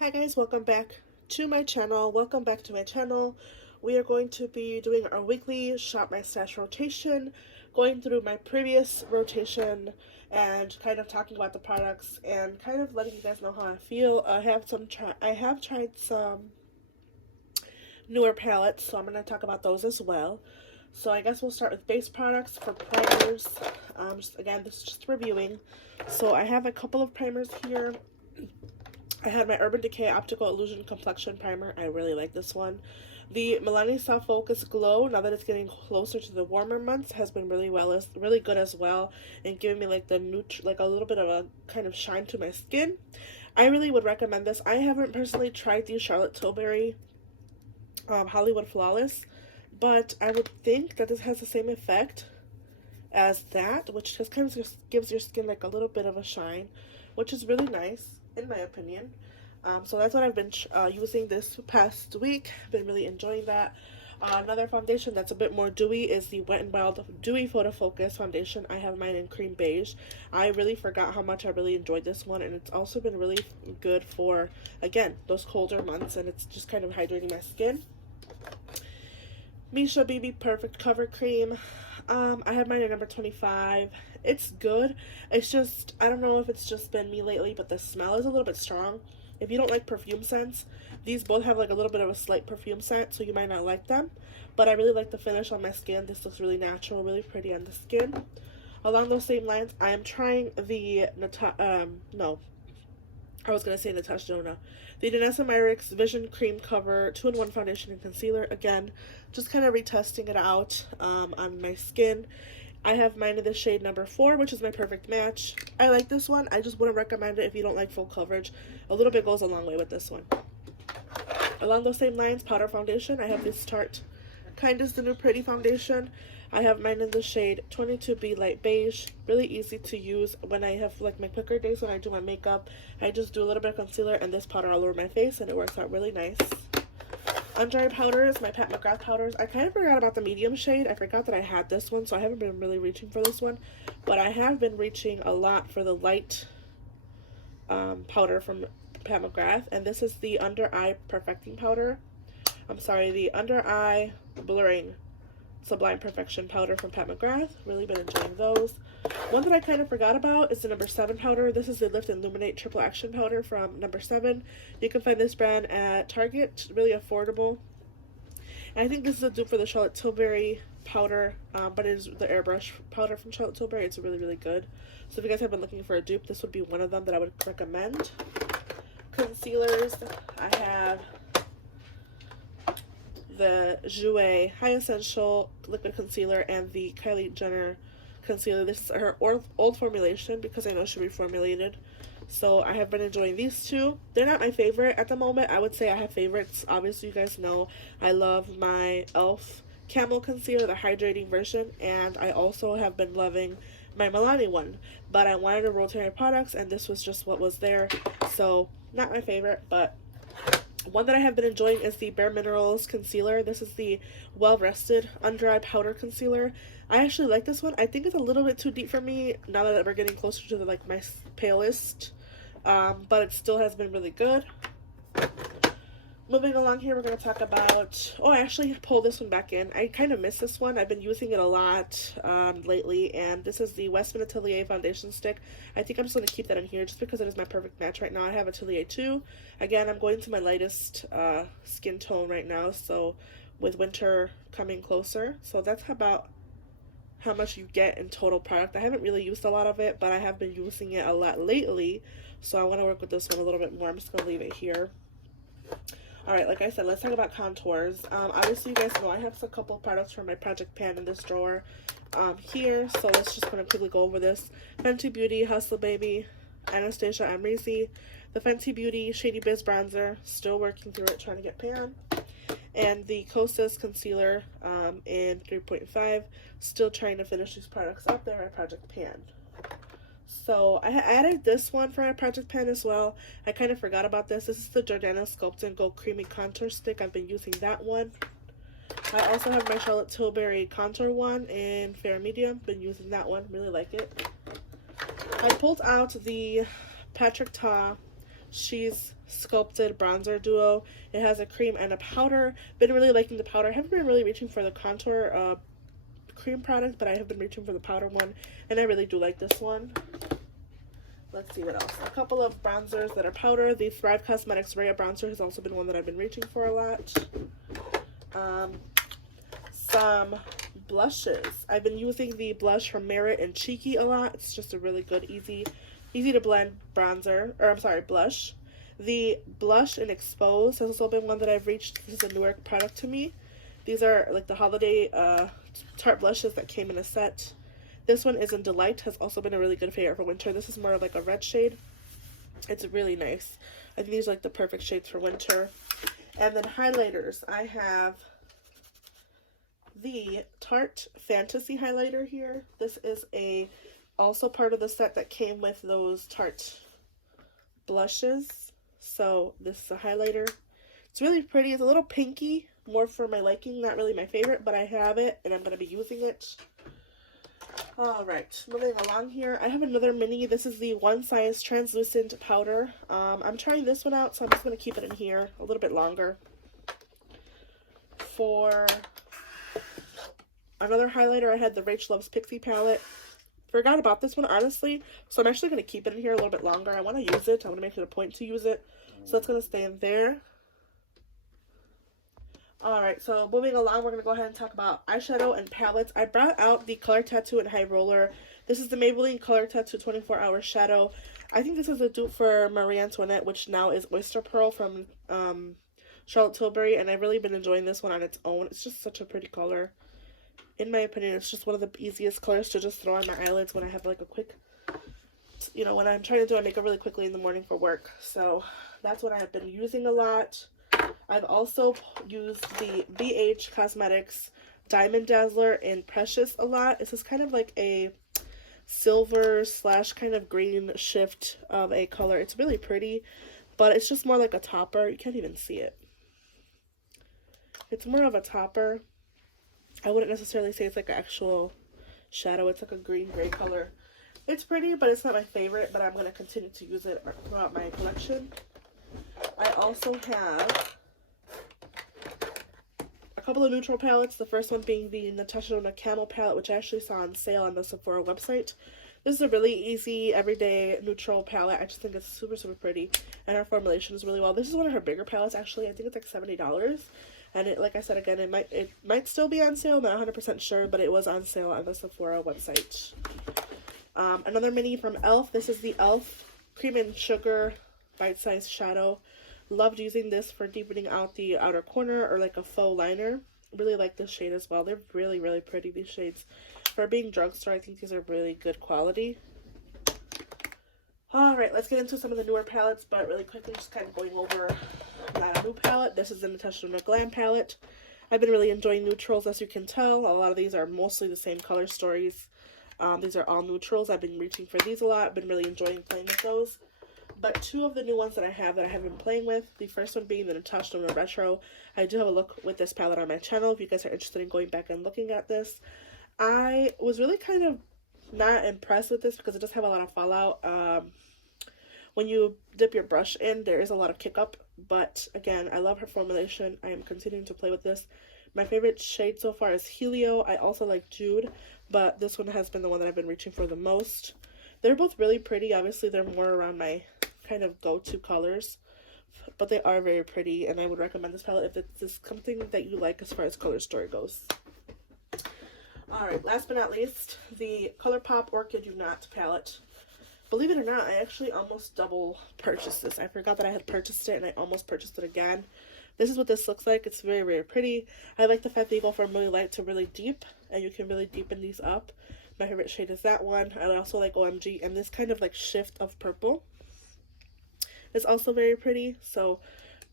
Hi guys, welcome back to my channel. Welcome back to my channel. We are going to be doing our weekly Shop My Stash rotation, going through my previous rotation and kind of talking about the products and kind of letting you guys know how I feel. I have tried some newer palettes, so I'm going to talk about those as well. So I guess we'll start with base products for primers. Again, this is just reviewing. So I have a couple of primers here. I had my Urban Decay Optical Illusion Complexion Primer. I really like this one. The Milani Soft Focus Glow, now that it's getting closer to the warmer months, has been really good as well, and giving me like like a little bit of a kind of shine to my skin. I really would recommend this. I haven't personally tried the Charlotte Tilbury Hollywood Flawless, but I would think that this has the same effect as that, which just kind of just gives your skin like a little bit of a shine, which is really nice in my opinion. So that's what I've been using this past week. I've been really enjoying that. Another foundation that's a bit more dewy is the Wet n Wild Dewy Photo Focus foundation. I have mine in cream beige. I really forgot how much I really enjoyed this one, and it's also been really good for, again, those colder months, and it's just kind of hydrating my skin. Misha BB Perfect Cover Cream. I have mine at number 25. It's good. It's just, I don't know if it's just been me lately, but the smell is a little bit strong. If you don't like perfume scents, these both have like a little bit of a slight perfume scent, so you might not like them. But I really like the finish on my skin. This looks really natural, really pretty on the skin. Along those same lines, I am trying the I was gonna say Natasha Denona. The Danessa Myricks Vision Cream Cover 2-in-1 Foundation and Concealer. Again, just kind of retesting it out on my skin. I have mine in the shade number 4, which is my perfect match. I like this one. I just wouldn't recommend it if you don't like full coverage. A little bit goes a long way with this one. Along those same lines, powder foundation. I have this Tarte Kindness the New Pretty foundation. I have mine in the shade 22B Light Beige. Really easy to use when I have like my quicker days when I do my makeup. I just do a little bit of concealer and this powder all over my face, and it works out really nice. Under eye powders, my Pat McGrath powders. I kind of forgot about the medium shade. I forgot that I had this one, so I haven't been really reaching for this one. But I have been reaching a lot for the light powder from Pat McGrath. And this is the Under Eye Perfecting Powder. I'm sorry, the Under Eye Blurring Sublime Perfection Powder from Pat McGrath. Really been enjoying those. One that I kind of forgot about is the number 7 powder. This is the Lift and Illuminate Triple Action Powder from number 7. You can find this brand at Target. Really affordable. And I think this is a dupe for the Charlotte Tilbury powder, but it is the airbrush powder from Charlotte Tilbury. It's really, really good. So if you guys have been looking for a dupe, this would be one of them that I would recommend. Concealers, I have the Jouer High Essential Liquid Concealer and the Kylie Jenner Concealer. This is her old formulation because I know she reformulated. So I have been enjoying these two. They're not my favorite at the moment. I would say I have favorites. Obviously, you guys know I love my e.l.f. Camel Concealer, the hydrating version. And I also have been loving my Milani one. But I wanted to rotate my products, and this was just what was there. So, not my favorite, but one that I have been enjoying is the Bare Minerals Concealer. This is the Well Rested Under Eye Powder Concealer. I actually like this one. I think it's a little bit too deep for me now that we're getting closer to like my palest, but it still has been really good. Moving along here, we're going to talk about, oh, I actually pulled this one back in. I kind of missed this one. I've been using it a lot lately, and this is the Westman Atelier Foundation Stick. I think I'm just going to keep that in here just because it is my perfect match right now. I have Atelier 2. Again, I'm going to my lightest skin tone right now, so with winter coming closer. So that's about how much you get in total product. I haven't really used a lot of it, but I have been using it a lot lately, so I want to work with this one a little bit more. I'm just going to leave it here. Alright, like I said, let's talk about contours. Obviously, you guys know I have a couple of products from my Project Pan in this drawer here, so let's just kind of quickly go over this. Fenty Beauty Hustle Baby Anastasia Amrezy, the Fenty Beauty Shady Biz Bronzer, still working through it, trying to get pan, and the Kosas Concealer in 3.5, still trying to finish these products up there at Project Pan. So I added this one for my Project Pan as well. I kind of forgot about this. This is the Jordana Sculpt and Go Creamy Contour Stick. I've been using that one. I also have my Charlotte Tilbury Contour one in Fair Medium. Been using that one. Really like it. I pulled out the Patrick Ta She's Sculpted Bronzer Duo. It has a cream and a powder. Been really liking the powder. I haven't been really reaching for the contour cream product, but I have been reaching for the powder one, and I really do like this one. Let's see what else. A couple of bronzers that are powder. The Thrive Cosmetics Raya Bronzer has also been one that I've been reaching for a lot. Some blushes. I've been using the blush from Merit and Cheeky a lot. It's just a really good, easy to blend bronzer, or I'm sorry, blush. The Blush and Expose has also been one that I've reached. This is a newer product to me. These are like the holiday Tarte blushes that came in a set. This one is in Delight, has also been a really good favorite for winter. This is more of like a red shade. It's really nice. I think these are like the perfect shades for winter. And then highlighters. I have the Tarte Fantasy highlighter here. This is also part of the set that came with those Tarte blushes. So this is a highlighter. It's really pretty. It's a little pinky, more for my liking, not really my favorite, but I have it and I'm going to be using it. Alright, moving along here, I have another mini. This is the One Size Translucent Powder. I'm trying this one out, so I'm just going to keep it in here a little bit longer. For another highlighter, I had the Rach Loves Pixie palette. Forgot about this one, honestly, so I'm actually going to keep it in here a little bit longer. I want to use it. I want to make it a point to use it, so that's going to stay in there. Alright, so moving along, we're going to go ahead and talk about eyeshadow and palettes. I brought out the Color Tattoo and High Roller. This is the Maybelline Color Tattoo 24-Hour Shadow. I think this is a dupe for Marie Antoinette, which now is Oyster Pearl from Charlotte Tilbury, and I've really been enjoying this one on its own. It's just such a pretty color. In my opinion, it's just one of the easiest colors to just throw on my eyelids when I have like a quick, you know, when I'm trying to do a makeup really quickly in the morning for work. So that's what I've been using a lot. I've also used the BH Cosmetics Diamond Dazzler in Precious a lot. This is kind of like a silver / kind of green shift of a color. It's really pretty, but it's just more like a topper. You can't even see it. It's more of a topper. I wouldn't necessarily say it's like an actual shadow. It's like a green-gray color. It's pretty, but it's not my favorite, but I'm going to continue to use it throughout my collection. I also have a couple of neutral palettes. The first one being the Natasha Denona Camel palette, which I actually saw on sale on the Sephora website. This is a really easy, everyday neutral palette. I just think it's super, super pretty, and her formulation is really well. This is one of her bigger palettes, actually. I think it's like $70. And it, like I said again, it might still be on sale. I'm not 100% sure, but it was on sale on the Sephora website. Another mini from e.l.f. This is the e.l.f. Cream and Sugar Bite-Sized Shadow. Loved using this for deepening out the outer corner or like a faux liner. Really like this shade as well. They're really, really pretty, these shades. For being drugstore, I think these are really good quality. Alright, let's get into some of the newer palettes, but really quickly, just kind of going over not a new palette. This is the Natasha Denona Glam palette. I've been really enjoying neutrals, as you can tell. A lot of these are mostly the same color stories. These are all neutrals. I've been reaching for these a lot. I've been really enjoying playing with those. But two of the new ones that I have been playing with, the first one being the Natasha Denona Retro. I do have a look with this palette on my channel if you guys are interested in going back and looking at this. I was really kind of not impressed with this because it does have a lot of fallout. When you dip your brush in, there is a lot of kick up, but again, I love her formulation. I am continuing to play with this. My favorite shade so far is Helio. I also like Jude, but this one has been the one that I've been reaching for the most. They're both really pretty. Obviously, they're more around my kind of go-to colors, but they are very pretty, and I would recommend this palette if it's something that you like as far as color story goes. Alright, last but not least, the ColourPop Orchid Unite palette. Believe it or not, I actually almost double purchased this. I forgot that I had purchased it, and I almost purchased it again. This is what this looks like. It's very, very pretty. I like the fact that you go from really light to really deep, and you can really deepen these up. My favorite shade is that one. I also like OMG, and this kind of like shift of purple is also very pretty, so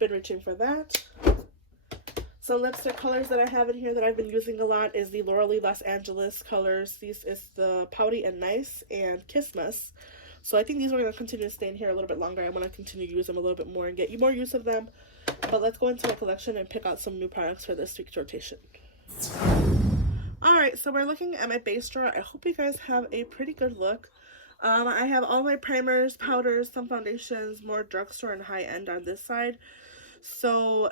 been reaching for that. Some lipstick colors that I have in here that I've been using a lot is the Laura Lee Los Angeles colors. These is the Pouty and Nice and Kissmas. So I think these are going to continue to stay in here a little bit longer. I want to continue to use them a little bit more and get you more use of them. But let's go into my collection and pick out some new products for this week's rotation. Alright, so we're looking at my base drawer. I hope you guys have a pretty good look. I have all my primers, powders, some foundations, more drugstore and high-end on this side. So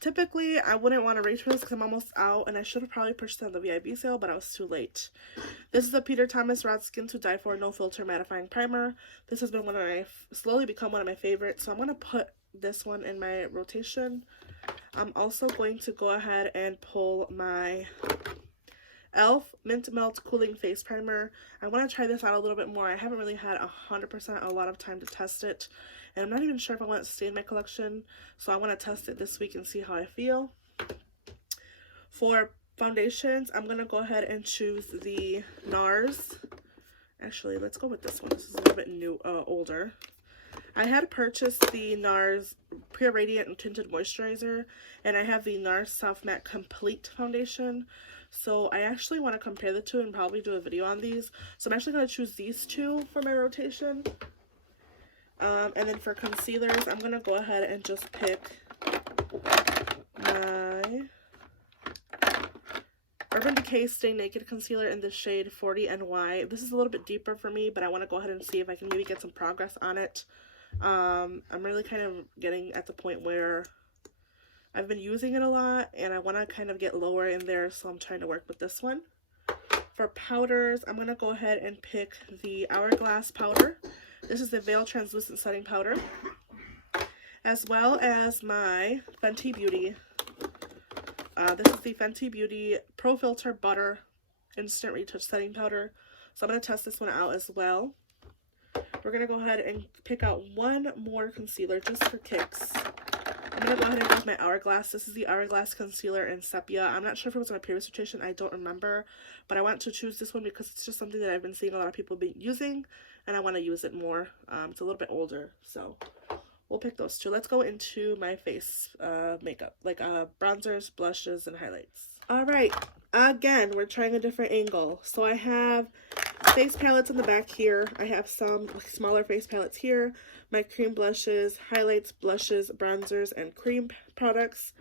typically I wouldn't want to reach for this because I'm almost out, and I should have probably purchased it on the VIB sale, but I was too late. This is the Peter Thomas Raw Skin to Die For No Filter Mattifying Primer. This has been slowly become one of my favorites, so I'm going to put this one in my rotation. I'm also going to go ahead and pull my e.l.f. Mint Melt Cooling Face Primer. I want to try this out a little bit more. I haven't really had 100% a lot of time to test it, and I'm not even sure if I want it to stay in my collection, so I want to test it this week and see how I feel. For foundations, I'm going to go ahead and choose the NARS. Actually, let's go with this one. This is a little bit older. I had purchased the NARS Pure Radiant and Tinted Moisturizer, and I have the NARS Soft Matte Complete Foundation. So I actually want to compare the two and probably do a video on these. So I'm actually going to choose these two for my rotation. And then for concealers, I'm going to go ahead and just pick my Urban Decay Stay Naked Concealer in the shade 40 NY. This is a little bit deeper for me, but I want to go ahead and see if I can maybe get some progress on it. I'm really kind of getting at the point where I've been using it a lot, and I want to kind of get lower in there, so I'm trying to work with this one. For powders, I'm going to go ahead and pick the Hourglass powder. This is the Veil Translucent Setting Powder, as well as my Fenty Beauty. This is the Fenty Beauty Pro Filter Butter Instant Retouch Setting Powder. So I'm going to test this one out as well. We're going to go ahead and pick out one more concealer just for kicks. I'm going to go ahead and go with my Hourglass. This is the Hourglass Concealer in Sepia. I'm not sure if it was in my previous rotation. I don't remember. But I want to choose this one because it's just something that I've been seeing a lot of people be using, and I want to use it more. It's a little bit older, so we'll pick those two. Let's go into my face makeup, like bronzers, blushes, and highlights. All right, again, we're trying a different angle. So I have face palettes in the back here. I have some smaller face palettes here. My cream blushes, highlights, blushes, bronzers, and cream products.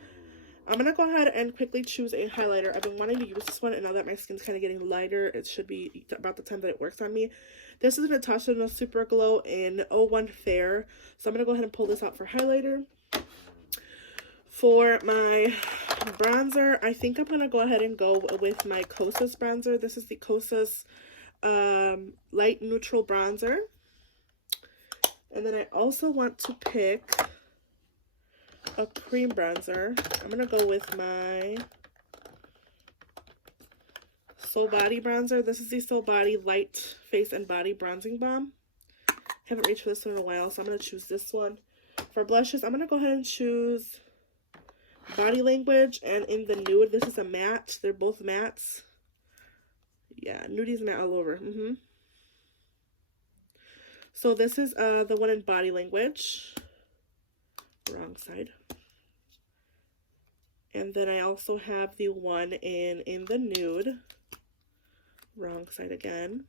I'm going to go ahead and quickly choose a highlighter. I've been wanting to use this one, and now that my skin's kind of getting lighter, it should be about the time that it works on me. This is Natasha No Super Glow in 01 Fair. So I'm going to go ahead and pull this out for highlighter. For my bronzer, I think I'm going to go ahead and go with my Kosas bronzer. This is the Kosas Light Neutral Bronzer. And then I also want to pick a cream bronzer. I'm going to go with my Soul Body bronzer. This is the Soul Body Light Face and Body Bronzing Balm. Haven't reached for this one in a while, so I'm going to choose this one. For blushes, I'm going to go ahead and choose Body Language, and in the nude, this is a matte. They're both mattes. Yeah, nudie's matte all over. So this is the one in Body Language. Wrong side. And then I also have the one in the nude. Wrong side again.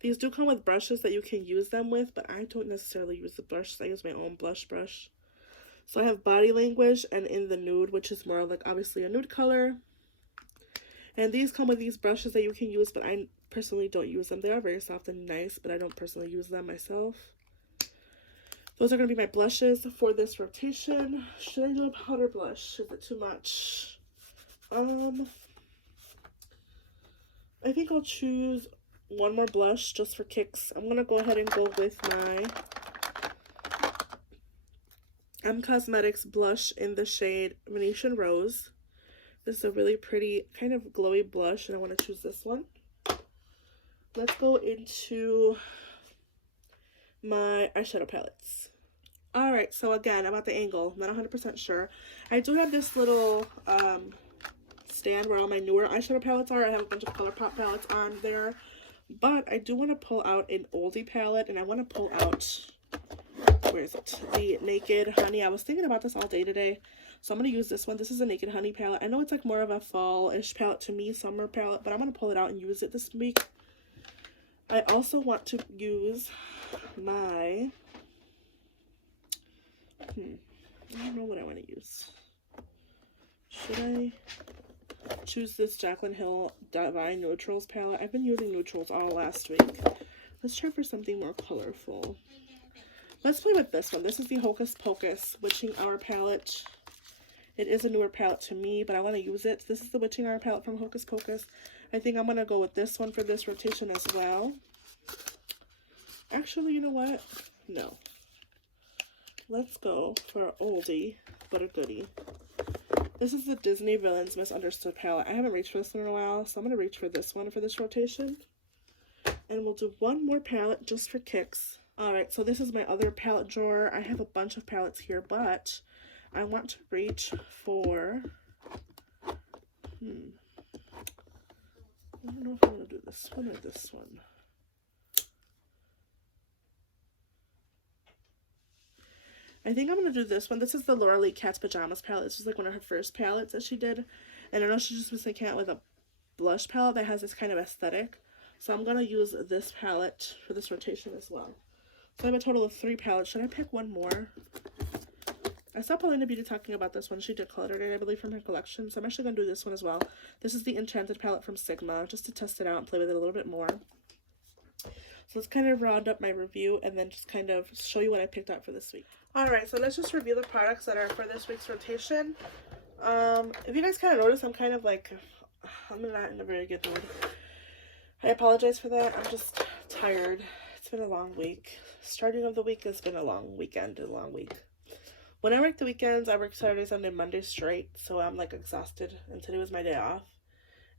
These do come with brushes that you can use them with, but I don't necessarily use the brushes. I use my own blush brush. So I have Body Language and in the nude, which is more like obviously a nude color. And these come with these brushes that you can use, but I personally don't use them. They are very soft and nice, but I don't personally use them myself. Those are going to be my blushes for this rotation. Should I do a powder blush? Is it too much? I think I'll choose one more blush just for kicks. I'm going to go ahead and go with my M Cosmetics blush in the shade Venetian Rose. This is a really pretty kind of glowy blush, and I want to choose this one. Let's go into my eyeshadow palettes. Alright, so again, about the angle, I'm not 100% sure. I do have this little stand where all my newer eyeshadow palettes are. I have a bunch of ColourPop palettes on there. But I do want to pull out an oldie palette, and I want to pull out, where is it? The Naked Honey. I was thinking about this all day today, so I'm going to use this one. This is a Naked Honey palette. I know it's like more of a fall-ish palette to me, summer palette, but I'm going to pull it out and use it this week. I also want to use my, I don't know what I want to use. Should I? choose this Jaclyn Hill Divine Neutrals palette. I've been using neutrals all last week. Let's try for something more colorful. Let's play with this one. This is the Hocus Pocus Witching Hour palette. It is a newer palette to me, but I want to use it. This is the Witching Hour palette from Hocus Pocus. I think I'm going to go with this one for this rotation as well. Actually, you know what? No. Let's go for an oldie, but a goodie. This is the Disney Villains Misunderstood palette. I haven't reached for this one in a while, so I'm going to reach for this one for this rotation. And we'll do one more palette just for kicks. Alright, so this is my other palette drawer. I have a bunch of palettes here, but I want to reach for... I don't know if I want to do this one or this one. I think I'm going to do this one. This is the Laura Lee Cat's Pajamas palette. This is like one of her first palettes that she did. And I know she just was making it with a blush palette that has this kind of aesthetic. So I'm going to use this palette for this rotation as well. So I have a total of 3 palettes. Should I pick one more? I saw Paulina Beauty talking about this one. She decluttered it, I believe, from her collection. So I'm actually going to do this one as well. This is the Enchanted palette from Sigma, just to test it out and play with it a little bit more. So let's kind of round up my review and then just kind of show you what I picked out for this week. Alright, so let's just review the products that are for this week's rotation. If you guys kind of notice, I'm kind of like, I'm not in a very good mood. I apologize for that. I'm just tired. It's been a long week. Starting of the week has been a long weekend, a long week. When I work the weekends, I work Saturday, Sunday, Monday straight, so I'm like exhausted, and today was my day off.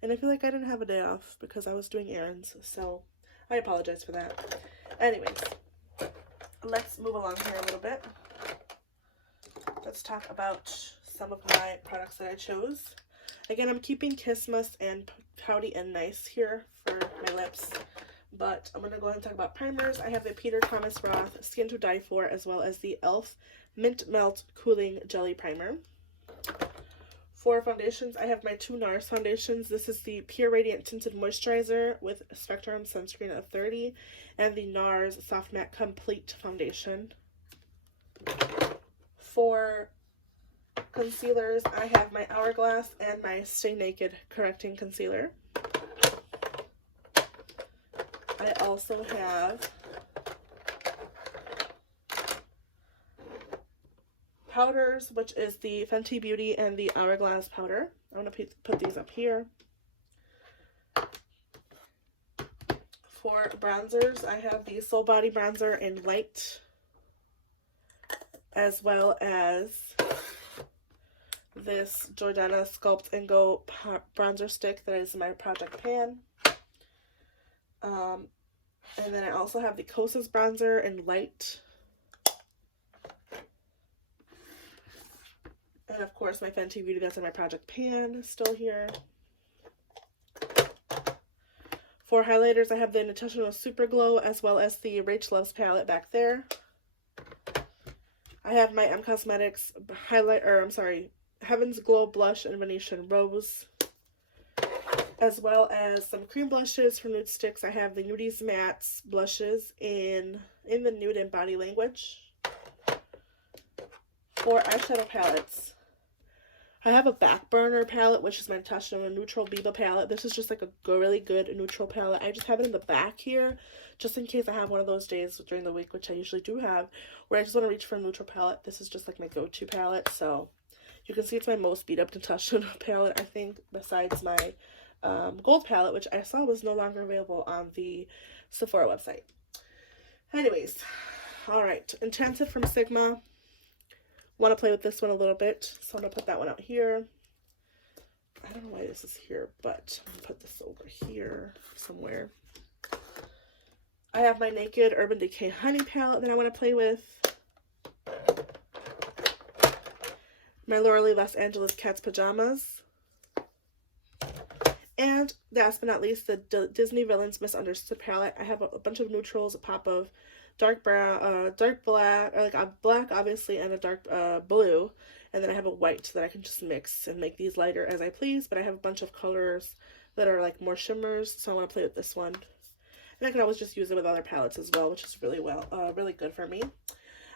And I feel like I didn't have a day off because I was doing errands, so I apologize for that. Anyways, let's move along here a little bit. Let's talk about some of my products that I chose. Again, I'm keeping Kissmas and Pouty and Nice here for my lips, but I'm going to go ahead and talk about primers. I have the Peter Thomas Roth Skin to Die For, as well as the e.l.f. Mint Melt Cooling Jelly Primer. For foundations, I have my 2 NARS foundations. This is the Pure Radiant Tinted Moisturizer with Spectrum Sunscreen of 30 and the NARS Soft Matte Complete Foundation. For concealers, I have my Hourglass and my Stay Naked Correcting Concealer. I also have powders, which is the Fenty Beauty and the Hourglass powder. I'm going to put these up here. For bronzers, I have the Soul Body Bronzer in Light, as well as this Jordana Sculpt and Go bronzer stick that is my Project Pan. And then I also have the Kosas bronzer in Light. And of course my Fenty Beauty that's in my Project Pan is still here. For highlighters, I have the Natasha Super Glow as well as the Rach Loves palette back there. I have my M Cosmetics Heaven's Glow Blush in Venetian Rose, as well as some cream blushes for nude sticks. I have the Nudies Mattes blushes in the nude and body language. For eyeshadow palettes, I have a Back Burner palette, which is my Natasha Neutral Biba palette. This is just like a really good neutral palette. I just have it in the back here, just in case I have one of those days during the week, which I usually do have, where I just want to reach for a neutral palette. This is just like my go-to palette, so you can see it's my most beat up Natasha palette, I think, besides my gold palette, which I saw was no longer available on the Sephora website. Anyways, alright, Enchanted from Sigma. Want to play with this one a little bit, so I'm going to put that one out here. I don't know why this is here, but I'm going to put this over here somewhere. I have my Naked Urban Decay Honey palette that I want to play with. My Laura Lee Los Angeles Cat's Pajamas. And last but not least, the Disney Villains Misunderstood palette. I have a bunch of neutrals, a pop of dark brown, dark black, or like a black obviously, and a dark blue, and then I have a white that I can just mix and make these lighter as I please. But I have a bunch of colors that are like more shimmers, so I want to play with this one. And I can always just use it with other palettes as well, which is really good for me.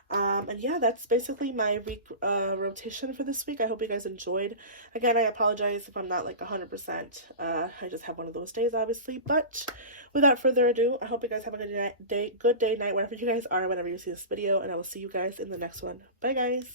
And yeah, that's basically my week rotation for this week. I hope you guys enjoyed. Again, I apologize if I'm not like 100%. I just have one of those days, obviously. But without further ado, I hope you guys have a good day, night, wherever you guys are, whenever you see this video, and I will see you guys in the next one. Bye, guys.